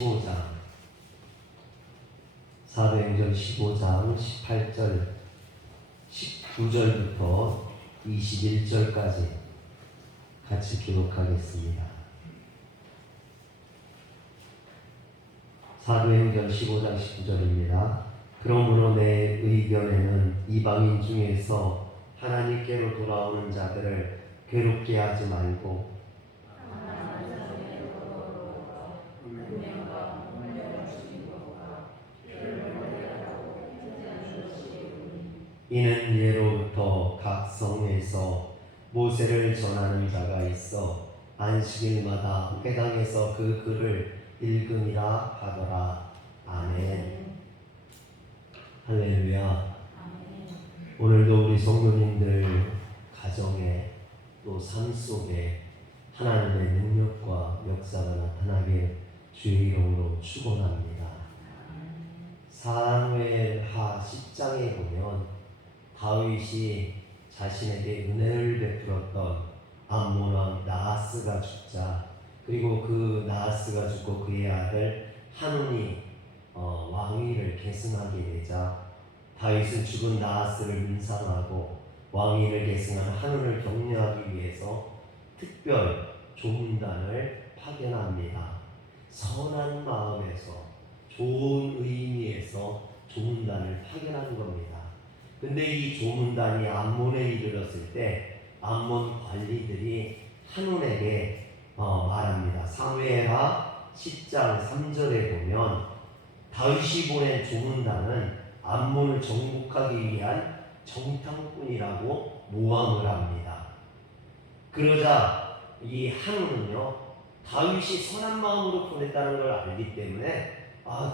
15장 사도행전 15장 18절 19절부터 21절까지 같이 기록하겠습니다. 사도행전 15장 19절입니다. 그러므로 내 의견에는 이방인 중에서 하나님께로 돌아오는 자들을 괴롭게 하지 말고 이는 예로부터 각 성에서 모세를 전하는 자가 있어 안식일마다 회당에서 그 글을 읽으니라 하더라. 아멘. 할렐루야. 오늘도 우리 성도님들 가정에 또 삶 속에 하나님의 능력과 역사가 나타나길 주의 이름으로 축원합니다. 사무엘하 10장에 보면 다윗이 자신에게 은혜를 베풀었던 암몬 왕 나하스가 죽자, 그리고 그 나하스가 죽고 그의 아들 한운이 왕위를 계승하게 되자 다윗은 죽은 나하스를 문상하고 왕위를 계승한 한운을 격려하기 위해서 특별 조문단을 파견합니다. 선한 마음에서 좋은 의미에서 조문단을 파견한 겁니다. 근데 이 조문단이 암몬에 이르렀을 때 암몬 관리들이 한온에게 말합니다. 사무엘하 10장 3절에 보면 다윗이 보낸 조문단은 암몬을 정복하기 위한 정탐꾼이라고 모함을 합니다. 그러자 이 한온은요, 다윗이 선한 마음으로 보냈다는 걸 알기 때문에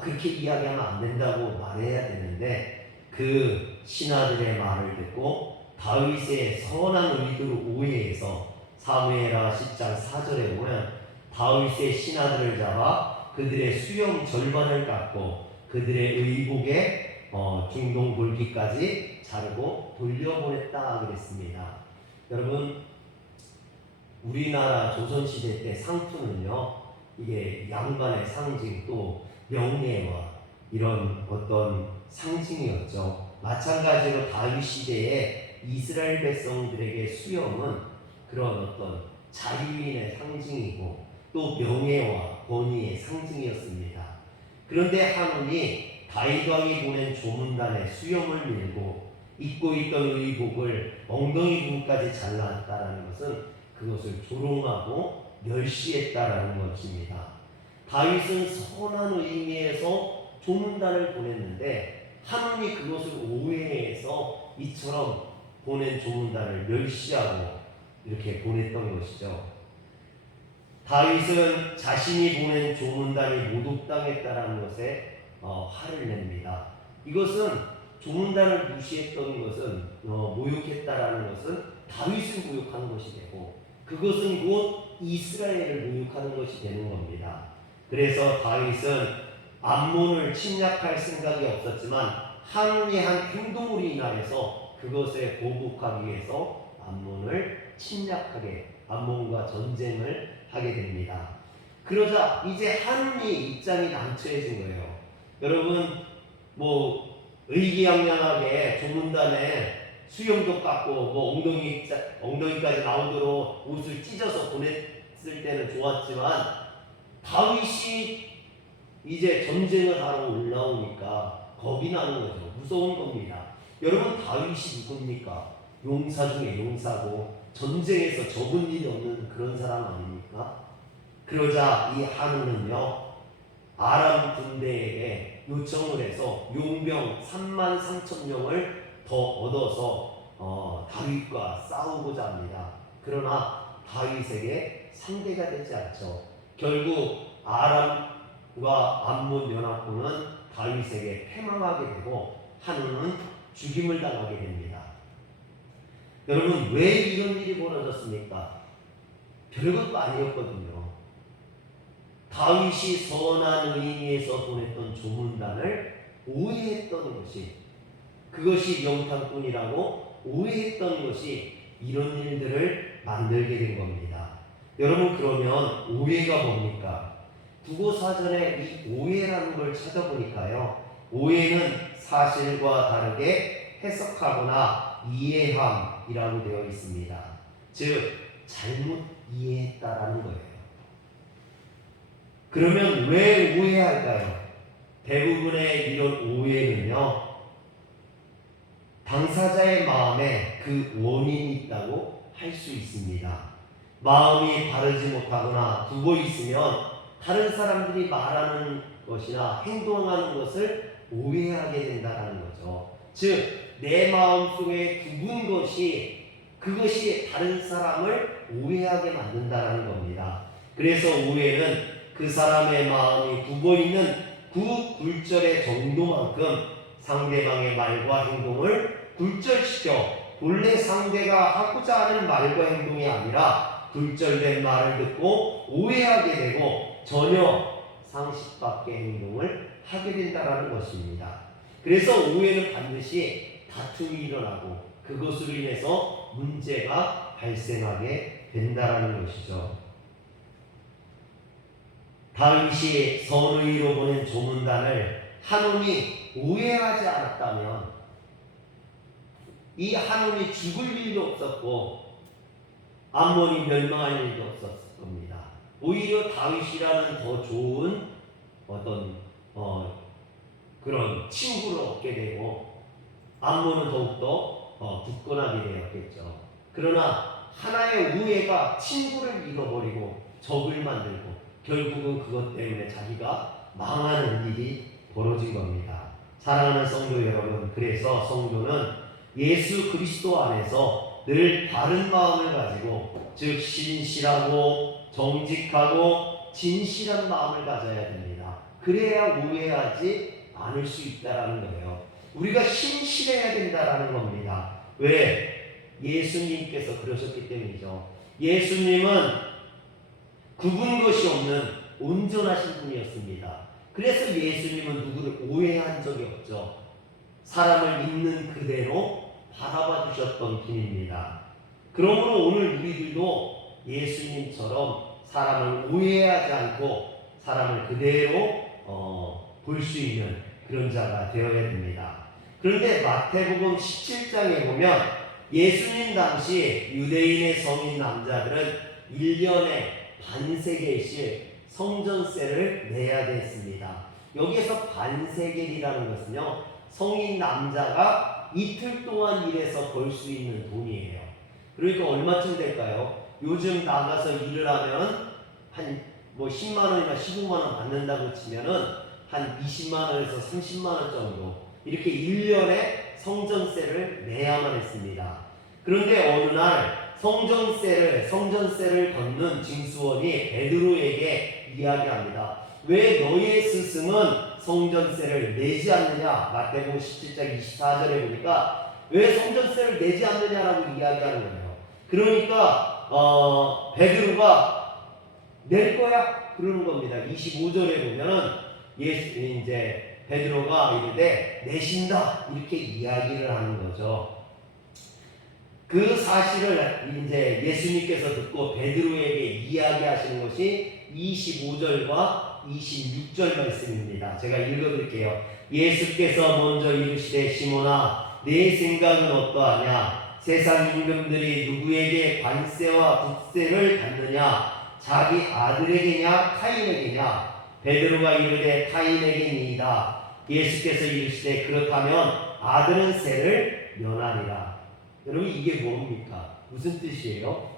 그렇게 이야기하면 안 된다고 말해야 되는데, 그 신하들의 말을 듣고 다윗의 선한 의도를 오해해서 사무엘하 10장 4절에 보면 다윗의 신하들을 잡아 그들의 수염 절반을 깎고 그들의 의복에 중동 볼기까지 자르고 돌려보냈다 그랬습니다. 여러분, 우리나라 조선시대 때 상투는요, 이게 양반의 상징 또 명예와 이런 어떤 상징이었죠. 마찬가지로 다윗 시대에 이스라엘 백성들에게 수염은 그런 어떤 자유인의 상징이고 또 명예와 권위의 상징이었습니다. 그런데 한운이 다윗 왕이 보낸 조문단에 수염을 밀고 입고 있던 의복을 엉덩이 부분까지 잘랐다라는 것은 그것을 조롱하고 멸시했다라는 것입니다. 다윗은 선한 의미에서 조문단을 보냈는데 한운이 그것을 오해해서 이처럼 보낸 조문단을 멸시하고 이렇게 보냈던 것이죠. 다윗은 자신이 보낸 조문단이 모독당했다는 것에 화를 냅니다. 이것은 조문단을 무시했던 것은 모욕했다라는 것은 다윗을 모욕하는 것이 되고, 그것은 곧 이스라엘을 모욕하는 것이 되는 겁니다. 그래서 다윗은 암몬을 침략할 생각이 없었지만 한운이 한 행동으로 인하여서 그것에 보복하기 위해서 암몬을 침략하게, 암몬과 전쟁을 하게 됩니다. 그러자 이제 한운이 입장이 난처해진 거예요. 여러분, 의기양양하게 조문단에 수염도 깎고 엉덩이까지 나오도록 옷을 찢어서 보냈을 때는 좋았지만 다윗이 이제 전쟁을 하러 올라오니까 겁이 나는 거죠. 무서운 겁니다. 여러분, 다윗이 누굽니까? 용사 중에 용사고 전쟁에서 적은 일이 없는 그런 사람 아닙니까? 그러자 이 한운은요, 아람 군대에게 요청을 해서 용병 33,000명을 더 얻어서 다윗과 싸우고자 합니다. 그러나 다윗에게 상대가 되지 않죠. 결국 아람과 암몬 연합군은 다윗에게 패망하게 되고 한운은 죽임을 당하게 됩니다. 여러분, 왜 이런 일이 벌어졌습니까? 별것도 아니었거든요. 다윗이 선한 의미에서 보냈던 조문단을 오해했던 것이, 그것이 명탐꾼이라고 오해했던 것이 이런 일들을 만들게 된 겁니다. 여러분, 그러면 오해가 뭡니까? 국어사전에 이 오해라는 걸 찾아보니까요. 오해는 사실과 다르게 해석하거나 이해함이라고 되어 있습니다. 즉 잘못 이해했다라는 거예요. 그러면 왜 오해할까요? 대부분의 이런 오해는요, 당사자의 마음에 그 원인이 있다고 할 수 있습니다. 마음이 바르지 못하거나 두고 있으면 다른 사람들이 말하는 것이나 행동하는 것을 오해하게 된다는 거죠. 즉 내 마음속에 두은 것이 그것이 다른 사람을 오해하게 만든다는 겁니다. 그래서 오해는 그 사람의 마음이 두고 있는 그 굴절의 정도만큼 상대방의 말과 행동을 굴절시켜 본래 상대가 하고자 하는 말과 행동이 아니라 굴절된 말을 듣고 오해하게 되고 전혀 상식 밖의 행동을 하게 된다는 것입니다. 그래서 오해는 반드시 다툼이 일어나고 그것으로 인해서 문제가 발생하게 된다는 것이죠. 다윗이 선의로 보낸 조문단을 한온이 오해하지 않았다면 이 한온이 죽을 일도 없었고 암몬이 멸망할 일도 없었을 겁니다. 오히려 다윗이라는 더 좋은 어떤 그런 친구를 얻게 되고 암몬은 더욱더 굳건하게 되었겠죠. 그러나 하나의 우애가 친구를 잃어버리고 적을 만들고 결국은 그것 때문에 자기가 망하는 일이 벌어진 겁니다. 사랑하는 성도 여러분, 그래서 성도는 예수 그리스도 안에서 늘 바른 마음을 가지고 즉 신실하고 정직하고 진실한 마음을 가져야 됩니다. 그래야 오해하지 않을 수 있다라는 거예요. 우리가 신실해야 된다라는 겁니다. 왜? 예수님께서 그러셨기 때문이죠. 예수님은 굽은 것이 없는 온전하신 분이었습니다. 그래서 예수님은 누구를 오해한 적이 없죠. 사람을 있는 그대로 바라봐 주셨던 분입니다. 그러므로 오늘 우리들도 예수님처럼 사람을 오해하지 않고 사람을 그대로 볼 수 있는 그런 자가 되어야 됩니다. 그런데 마태복음 17장에 보면 예수님 당시 유대인의 성인 남자들은 1년에 반세겔씩 성전세를 내야 됐습니다. 여기에서 반세겔이라는 것은요, 성인 남자가 이틀 동안 일해서 벌 수 있는 돈이에요. 그러니까 얼마쯤 될까요? 요즘 나가서 일을 하면 한 10만 원이나 15만 원 받는다고 치면은 한 20만 원에서 30만 원 정도 이렇게 1년에 성전세를 내야만 했습니다. 그런데 어느 날 성전세를 걷는 징수원이 베드로에게 이야기합니다. 왜 너희의 스승은 성전세를 내지 않느냐? 마태복음 17장 24절에 보니까 왜 성전세를 내지 않느냐라고 이야기하는 거예요. 그러니까 베드로가 낼 거야? 그러는 겁니다. 25절에 보면은 이제 베드로가 이르되 내신다 이렇게 이야기를 하는 거죠. 그 사실을 이제 예수님께서 듣고 베드로에게 이야기하시는 것이 25절과 26절 말씀입니다. 제가 읽어드릴게요. 예수께서 먼저 이르시되 시몬아 내 생각은 어떠하냐? 세상 임금들이 누구에게 관세와 국세를 받느냐? 자기 아들에게냐 타인에게냐? 베드로가 이르되 타인에게니이다. 예수께서 이르시되 그렇다면 아들은 세를 면하리라. 여러분 이게 뭡니까? 무슨 뜻이에요?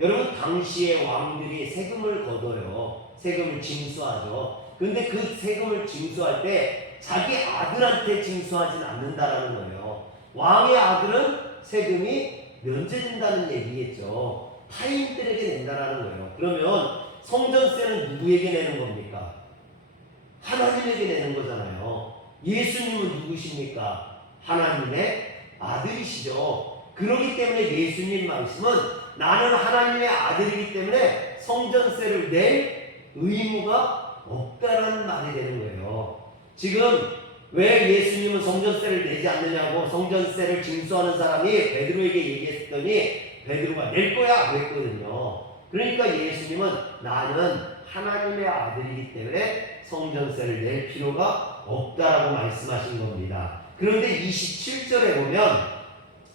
여러분 당시의 왕들이 세금을 걷어요. 세금을 징수하죠. 그런데 그 세금을 징수할 때 자기 아들한테 징수하진 않는다라는 거예요. 왕의 아들은 세금이 면제된다는 얘기겠죠. 타인들에게 낸다라는 거예요. 그러면 성전세는 누구에게 내는 겁니까? 하나님에게 내는 거잖아요. 예수님은 누구십니까? 하나님의 아들이시죠. 그렇기 때문에 예수님 말씀은 나는 하나님의 아들이기 때문에 성전세를 낼 의무가 없다는 말이 되는 거예요. 지금 왜 예수님은 성전세를 내지 않느냐고 성전세를 징수하는 사람이 베드로에게 얘기했더니 베드로가 낼 거야 그랬거든요. 그러니까 예수님은 나는 하나님의 아들이기 때문에 성전세를 낼 필요가 없다라고 말씀하신 겁니다. 그런데 27절에 보면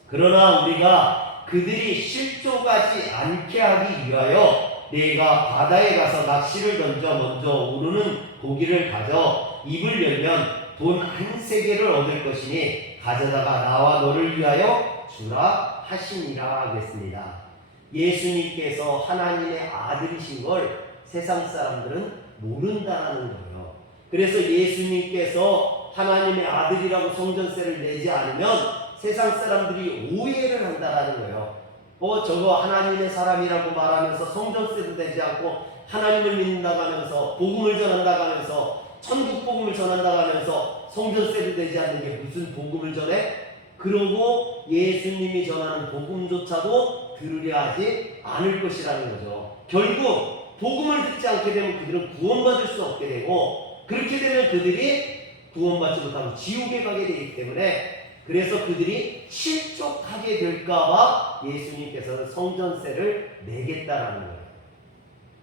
그러나 우리가 그들이 실족하지 않게 하기 위하여 내가 바다에 가서 낚시를 던져 먼저 오르는 고기를 가져 입을 열면 돈 한 세겔을 얻을 것이니 가져다가 나와 너를 위하여 주라 하시니라 하겠습니다. 예수님께서 하나님의 아들이신 걸 세상 사람들은 모른다는 거예요. 그래서 예수님께서 하나님의 아들이라고 성전세를 내지 않으면 세상 사람들이 오해를 한다는 거예요. 저거 하나님의 사람이라고 말하면서 성전세도 내지 않고 하나님을 믿는다고 하면서 복음을 전한다고 하면서 천국 복음을 전한다고 하면서 성전세도 내지 않는 게 무슨 복음을 전해? 그러고 예수님이 전하는 복음조차도 들으려 하지 않을 것이라는 거죠. 결국 복음을 듣지 않게 되면 그들은 구원받을 수 없게 되고, 그렇게 되면 그들이 구원받지 못하고 지옥에 가게 되기 때문에, 그래서 그들이 실족하게 될까봐 예수님께서는 성전세를 내겠다라는 거예요.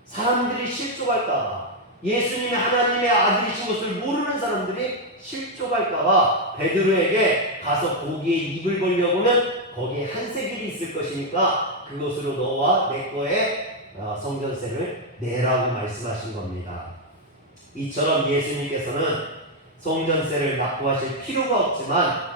사람들이 실족할까봐, 예수님이 하나님의 아들이신 것을 모르는 사람들이 실족할까봐 베드로에게 가서 고기에 입을 벌려보면 거기에 한 세겔이 있을 것이니까 그것으로 너와 내 거에 성전세를 내라고 말씀하신 겁니다. 이처럼 예수님께서는 성전세를 납부하실 필요가 없지만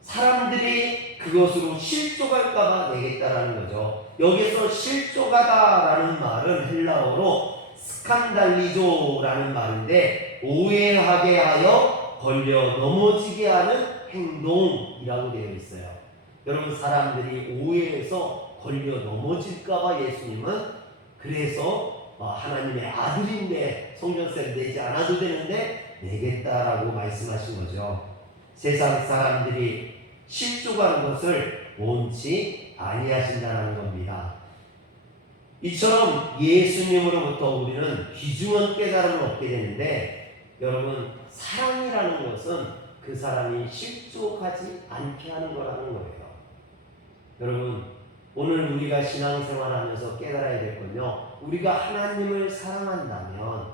사람들이 그것으로 실족할까봐 내겠다라는 거죠. 여기서 실족하다라는 말은 헬라어로 스칸달리조라는 말인데 오해하게 하여 걸려 넘어지게 하는 행동이라고 되어 있어요. 여러분, 사람들이 오해해서 걸려 넘어질까봐 예수님은 그래서 하나님의 아들인데 성전세를 내지 않아도 되는데 내겠다라고 말씀하신 거죠. 세상 사람들이 실족하는 것을 원치 아니하신다는 겁니다. 이처럼 예수님으로부터 우리는 귀중한 깨달음을 얻게 되는데, 여러분, 사랑이라는 것은 그 사람이 실족하지 않게 하는 거라는 거예요. 여러분, 오늘 우리가 신앙생활하면서 깨달아야 될 건요, 우리가 하나님을 사랑한다면,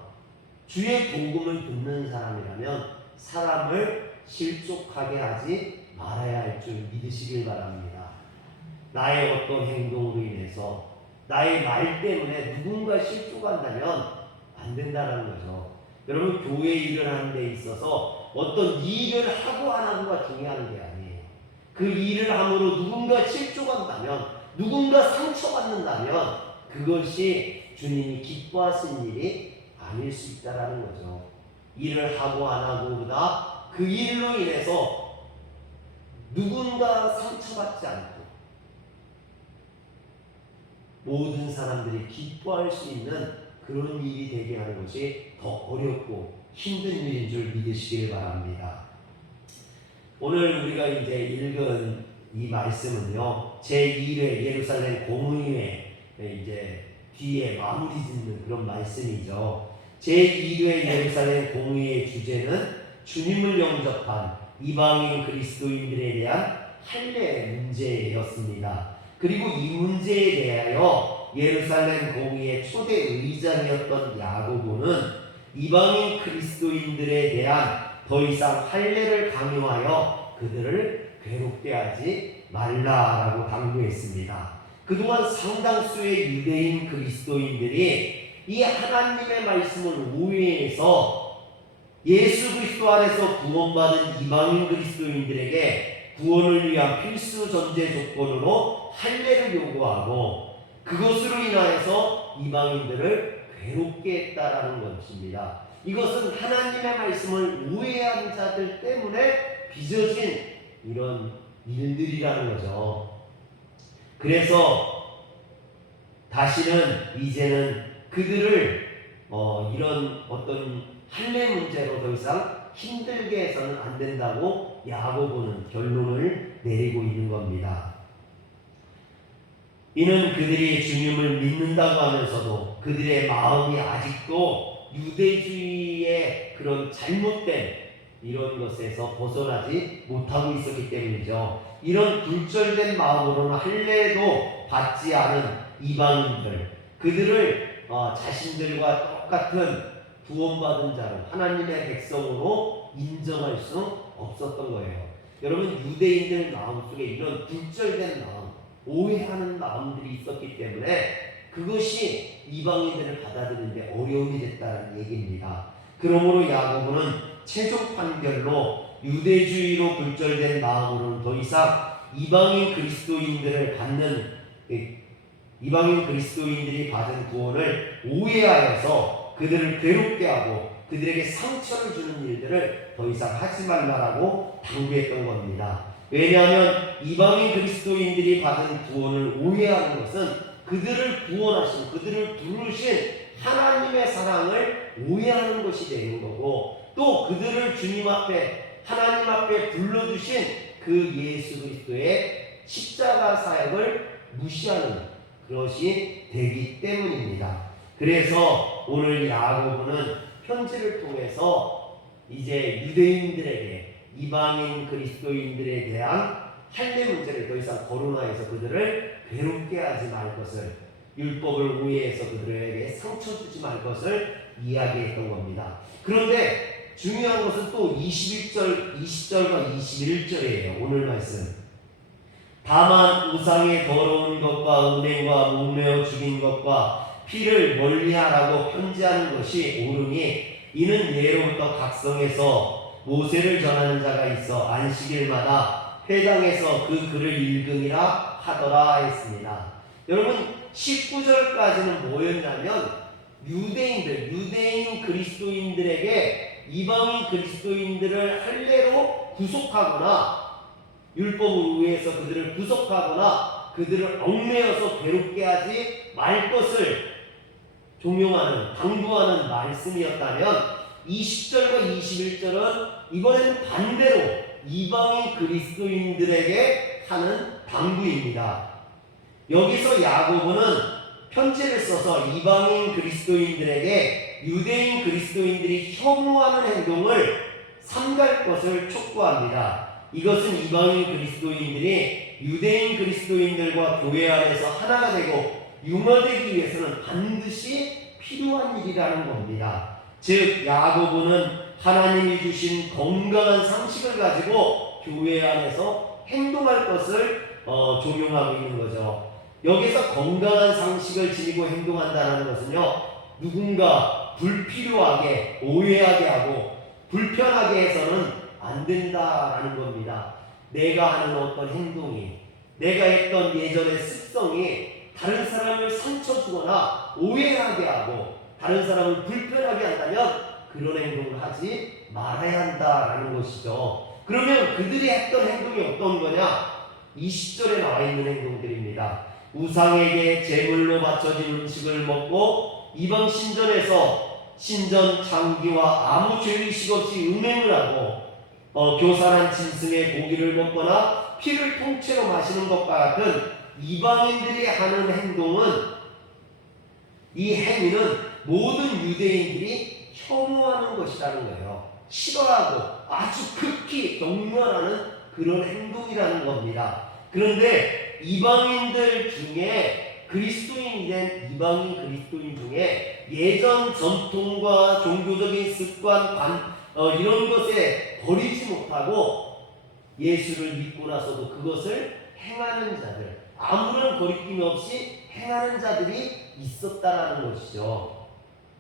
주의 복음을 듣는 사람이라면 사람을 실족하게 하지 말아야 할 줄 믿으시길 바랍니다. 나의 어떤 행동으로 인해서, 나의 말 때문에 누군가 실족한다면 안 된다는 거죠. 여러분, 교회 일을 하는 데 있어서 어떤 일을 하고 안 하고가 중요한 게 아니에요. 그 일을 함으로 누군가 실족한다면, 누군가 상처받는다면 그것이 주님이 기뻐하신 일이 아닐 수 있다는 거죠. 일을 하고 안 하고보다 그 일로 인해서 누군가 상처받지 않고 모든 사람들이 기뻐할 수 있는 그런 일이 되게 하는 것이 더 어렵고 힘든 일인 줄 믿으시길 바랍니다. 오늘 우리가 이제 읽은 이 말씀은요, 제2회 예루살렘 공의회 이제 뒤에 마무리 짓는 그런 말씀이죠. 제2회 예루살렘 공의회의 주제는 주님을 영접한 이방인 그리스도인들에 대한 할례 문제였습니다. 그리고 이 문제에 대하여 예루살렘 공의회 초대 의장이었던 야고보는 이방인 그리스도인들에 대한 더 이상 할례를 강요하여 그들을 괴롭게 하지 말라라고 강조했습니다. 그동안 상당수의 유대인 그리스도인들이 이 하나님의 말씀을 오해해서 예수 그리스도 안에서 구원받은 이방인 그리스도인들에게 구원을 위한 필수 전제 조건으로 할례를 요구하고 그것으로 인하여서 이방인들을 괴롭게 했다라는 것입니다. 이것은 하나님의 말씀을 오해한 자들 때문에 빚어진 이런 일들이라는 거죠. 그래서 다시는 이제는 그들을 이런 어떤 할례 문제로 더 이상 힘들게 해서는 안 된다고 야고보는 결론을 내리고 있는 겁니다. 이는 그들이 주님을 믿는다고 하면서도 그들의 마음이 아직도 유대주의의 그런 잘못된 이런 것에서 벗어나지 못하고 있었기 때문이죠. 이런 굴절된 마음으로는 할례도 받지 않은 이방인들, 그들을 자신들과 똑같은 구원받은 자로 하나님의 백성으로 인정할 수 없었던 거예요. 여러분, 유대인들 마음속에 이런 굴절된 마음, 오해하는 마음들이 있었기 때문에 그것이 이방인들을 받아들이는데 어려움이 됐다는 얘기입니다. 그러므로 야고보는 최종 판결로 유대주의로 굴절된 마음으로는 더 이상 이방인 그리스도인들이 받은 구원을 오해하여서 그들을 괴롭게 하고 그들에게 상처를 주는 일들을 더 이상 하지 말라라고 당부했던 겁니다. 왜냐하면 이방인 그리스도인들이 받은 구원을 오해하는 것은 그들을 구원하신, 그들을 부르신 하나님의 사랑을 오해하는 것이 되는 거고, 또 그들을 주님 앞에, 하나님 앞에 불러주신 그 예수 그리스도의 십자가 사역을 무시하는 것이 되기 때문입니다. 그래서 오늘 야고보는 편지를 통해서 이제 유대인들에게, 이방인 그리스도인들에 대한 할례 문제를 더 이상 거론하여서 그들을 괴롭게 하지 말 것을, 율법을 오해해서 그들에게 상처 주지 말 것을 이야기했던 겁니다. 그런데 중요한 것은 또 20절과 21절이에요. 오늘 말씀. 다만 우상의 더러운 것과 음행과 목매어 죽인 것과 피를 멀리하라고 편지하는 것이 옳으니 이는 예로부터 각성에서 모세를 전하는 자가 있어 안식일마다 회당에서 그 글을 읽음이라 하더라 했습니다. 여러분, 19절까지는 뭐였냐면 유대인 그리스도인들에게 이방인 그리스도인들을 할례로 구속하거나 율법을 위해서 그들을 구속하거나 그들을 얽매여서 괴롭게 하지 말 것을 종용하는, 당부하는 말씀이었다면 20절과 21절은 이번에는 반대로 이방인 그리스도인들에게 하는 당부입니다. 여기서 야고보는 편지를 써서 이방인 그리스도인들에게 유대인 그리스도인들이 혐오하는 행동을 삼갈 것을 촉구합니다. 이것은 이방인 그리스도인들이 유대인 그리스도인들과 교회 안에서 하나가 되고 융화되기 위해서는 반드시 필요한 일이라는 겁니다. 즉 야고보는 하나님이 주신 건강한 상식을 가지고 교회 안에서 행동할 것을 적용하고 있는 거죠. 여기서 건강한 상식을 지니고 행동한다는 것은요, 누군가 불필요하게 오해하게 하고 불편하게 해서는 안 된다라는 겁니다. 내가 하는 어떤 행동이, 내가 했던 예전의 습성이 다른 사람을 상처 주거나 오해하게 하고 다른 사람을 불편하게 한다면 그런 행동을 하지 말아야 한다라는 것이죠. 그러면 그들이 했던 행동이 어떤 거냐? 20절에 나와 있는 행동들입니다. 우상에게 제물로 바쳐진 음식을 먹고 이방 신전에서 신전 장기와 아무 죄의식 없이 음행을 하고 교사란 짐승의 고기를 먹거나 피를 통째로 마시는 것과 같은 이방인들이 하는 행동은, 이 행위는 모든 유대인들이 혐오하는 것이라는 거예요. 싫어하고 아주 극히 경멸하는 그런 행동이라는 겁니다. 그런데 이방인들 중에 그리스도인이 된 이방인 그리스도인 중에 예전 전통과 종교적인 습관, 이런 것에 버리지 못하고 예수를 믿고 나서도 그것을 행하는 자들, 아무런 거리낌 없이 행하는 자들이 있었다라는 것이죠.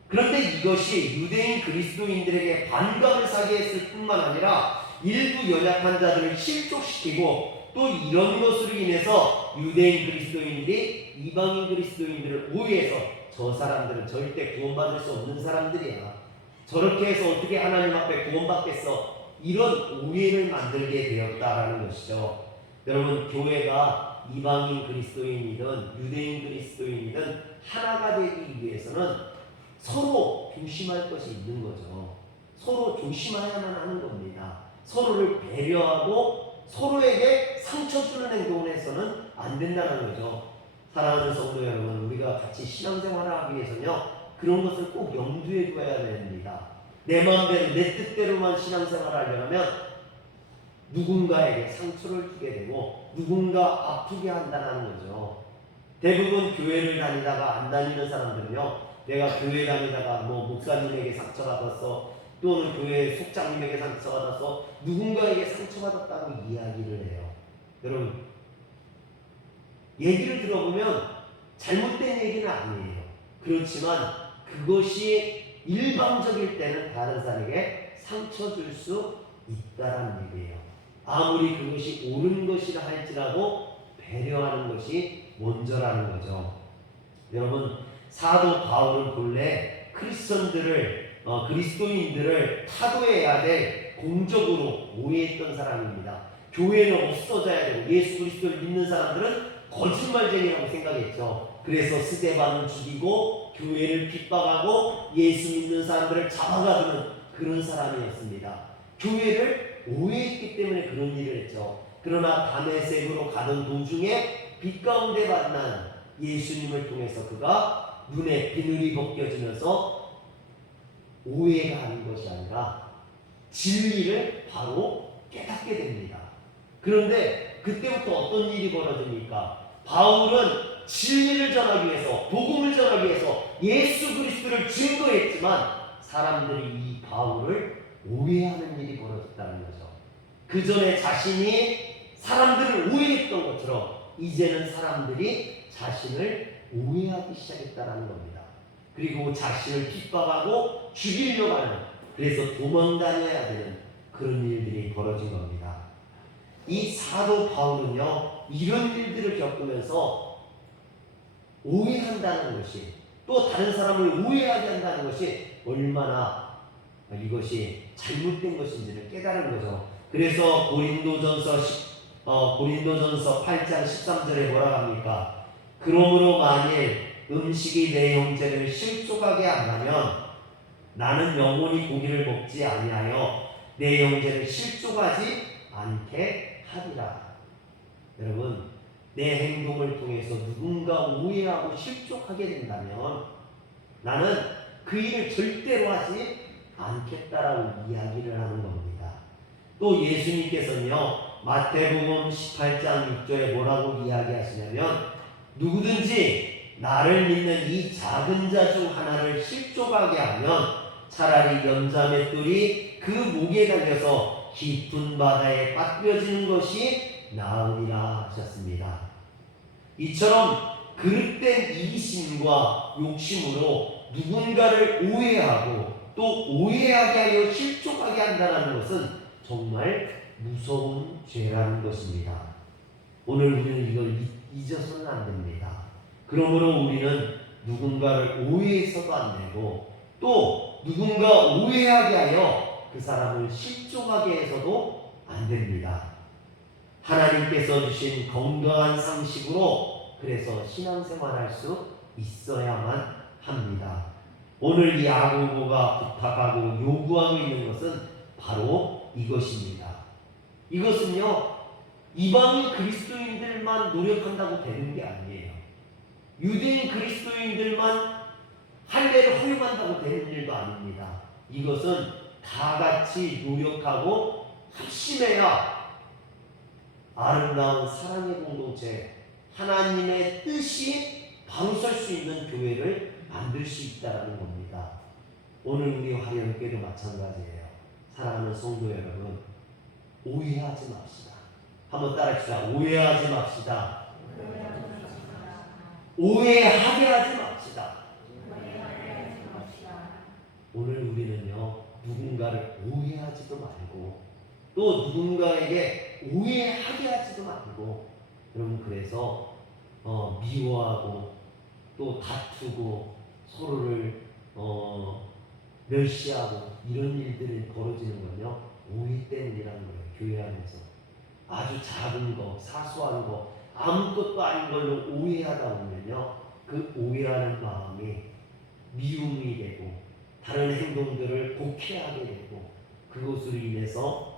그런데 이것이 유대인 그리스도인들에게 반감을 사게 했을 뿐만 아니라 일부 연약한 자들을 실족시키고 또 이런 것으로 인해서 유대인 그리스도인들이 이방인 그리스도인들을 오해해서 저 사람들은 절대 구원받을 수 없는 사람들이야, 저렇게 해서 어떻게 하나님 앞에 구원받겠어, 이런 오해를 만들게 되었다라는 것이죠. 여러분, 교회가 이방인 그리스도인이든 유대인 그리스도인이든 하나가 되기 위해서는 서로 조심할 것이 있는 거죠. 서로 조심해야만 하는 겁니다. 서로를 배려하고 서로에게 상처 주는 행동을 해서는 안 된다는 거죠. 사랑하는 성도 여러분, 우리가 같이 신앙생활을 하기 위해서는요, 그런 것을 꼭 염두에 둬야 됩니다. 내 마음대로 내 뜻대로만 신앙생활을 하려면 누군가에게 상처를 주게 되고 누군가 아프게 한다는 거죠. 대부분 교회를 다니다가 안 다니는 사람들은요, 내가 교회 다니다가 뭐 목사님에게 상처받았어, 또는 교회 속장님에게 상처받았어, 누군가에게 상처받았다고 이야기를 해요. 여러분, 얘기를 들어보면 잘못된 얘기는 아니에요. 그렇지만 그것이 일방적일 때는 다른 사람에게 상처 줄 수 있다는 얘기예요. 아무리 그것이 옳은 것이라 할지라도 배려하는 것이 먼저라는 거죠. 여러분, 사도 바울은 본래 그리스도인들을 타도해야 될 공적으로 오해했던 사람입니다. 교회는 없어져야 되고 예수 그리스도를 믿는 사람들은 거짓말쟁이라고 생각했죠. 그래서 스데반을 죽이고 교회를 핍박하고 예수 믿는 사람들을 잡아가두는 그런 사람이었습니다. 교회를 오해했기 때문에 그런 일을 했죠. 그러나 다메섹으로 가던 도중에 빛 가운데 만난 예수님을 통해서 그가 눈에 비늘이 벗겨지면서 오해가 하는 것이 아니라 진리를 바로 깨닫게 됩니다. 그런데 그때부터 어떤 일이 벌어집니까? 바울은 진리를 전하기 위해서, 복음을 전하기 위해서 예수 그리스도를 증거했지만 사람들이 이 바울을 오해하는 일이 벌어졌다는 거죠. 그 전에 자신이 사람들을 오해했던 것처럼 이제는 사람들이 자신을 오해하기 시작했다는 겁니다. 그리고 자신을 핍박하고 죽이려고 하는, 그래서 도망다녀야 되는 그런 일들이 벌어진 겁니다. 이 사도 바울은요, 이런 일들을 겪으면서 오해한다는 것이, 또 다른 사람을 오해하게 한다는 것이 얼마나 이것이 잘못된 것인지를 깨달은 거죠. 그래서 고린도전서 8장 13절에 뭐라 합니까? 그러므로 만일 음식이 내 형제를 실족하게 한다면 나는 영원히 고기를 먹지 아니하여 내 형제를 실족하지 않게 하리라. 여러분, 내 행동을 통해서 누군가 오해하고 실족하게 된다면 나는 그 일을 절대로 하지 않겠다라고 이야기를 하는 겁니다. 또 예수님께서는요, 마태복음 18장 6절에 뭐라고 이야기하시냐면, 누구든지 나를 믿는 이 작은 자 중 하나를 실족하게 하면 차라리 연자맷돌이 그 목에 달려서 깊은 바다에 빠뜨려지는 것이 나으리라 하셨습니다. 이처럼 그릇된 이심과 욕심으로 누군가를 오해하고 또 오해하게 하여 실족하게 한다는 것은 정말 무서운 죄라는 것입니다. 오늘 우리는 이걸 잊어서는 안 됩니다. 그러므로 우리는 누군가를 오해해서도 안 되고, 또 누군가 오해하게 하여 그 사람을 실족하게 해서도 안 됩니다. 하나님께서 주신 건강한 상식으로 그래서 신앙생활할 수 있어야만 합니다. 오늘 이 야고보가 부탁하고 요구하고 있는 것은 바로 이것입니다. 이것은요, 이방인 그리스도인들만 노력한다고 되는 게 아니에요. 유대인 그리스도인들만 할례를 허용한다고 되는 일도 아닙니다. 이것은 다 같이 노력하고 합심해야 아름다운 사랑의 공동체, 하나님의 뜻이 바로 설 수 있는 교회를 만들 수 있다는 겁니다. 오늘 우리 화려교회도 마찬가지예요. 사랑하는 성도 여러분, 오해하지 맙시다. 한번 따라합시다. 오해하지 맙시다. 오해하게 하지 맙시다. 오늘 우리는요, 누군가를 오해하지도 말고 또 누군가에게 오해하게 하지도 말고, 여러분, 그래서 미워하고 또 다투고 서로를 멸시하고 이런 일들이 벌어지는 건요, 오해 때문이라는 거예요. 교회 안에서 아주 작은 거, 사소한 거, 아무것도 아닌 걸로 오해하다 보면요, 그 오해하는 마음이 미움이 되고 다른 행동들을 곡해하게 되고, 그것으로 인해서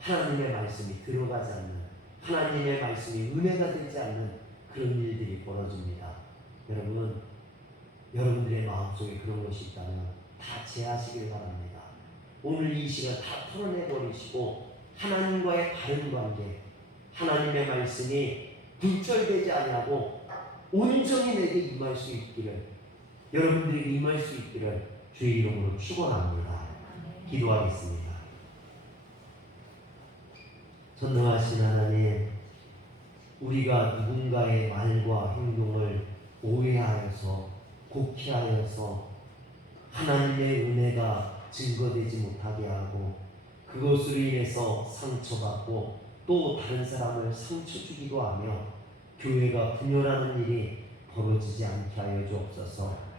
하나님의 말씀이 들어가지 않는, 하나님의 말씀이 은혜가 되지 않는 그런 일들이 벌어집니다. 여러분, 여러분들의 마음속에 그런 것이 있다면 다 제하시길 바랍니다. 오늘 이 시간 다 털어내버리시고 하나님과의 바른 관계, 하나님의 말씀이 불절되지 아니하고 온전히 내게 임할 수 있기를 여러분들에게 임할 수 있기를 주의 이름으로 축원합니다. 기도하겠습니다. 전능하신 하나님, 우리가 누군가의 말과 행동을 오해하여서 곡해하여서 하나님의 은혜가 증거되지 못하게 하고 그것으로 인해서 상처받고 또 다른 사람을 상처 주기도 하며 교회가 분열하는 일이 벌어지지 않게 하여 주옵소서.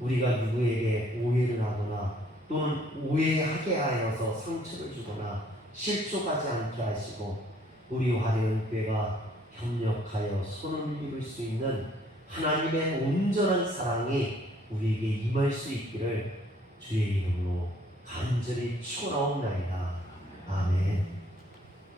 우리가 누구에게 오해를 하거나 또는 오해하게 하여서 상처를 주거나 실족하지 않게 하시고 우리 화려교회가 협력하여 손을 이룰 수 있는 하나님의 온전한 사랑이 우리에게 임할 수 있기를 주의 이름으로 간절히 축원하옵나이다. 아멘.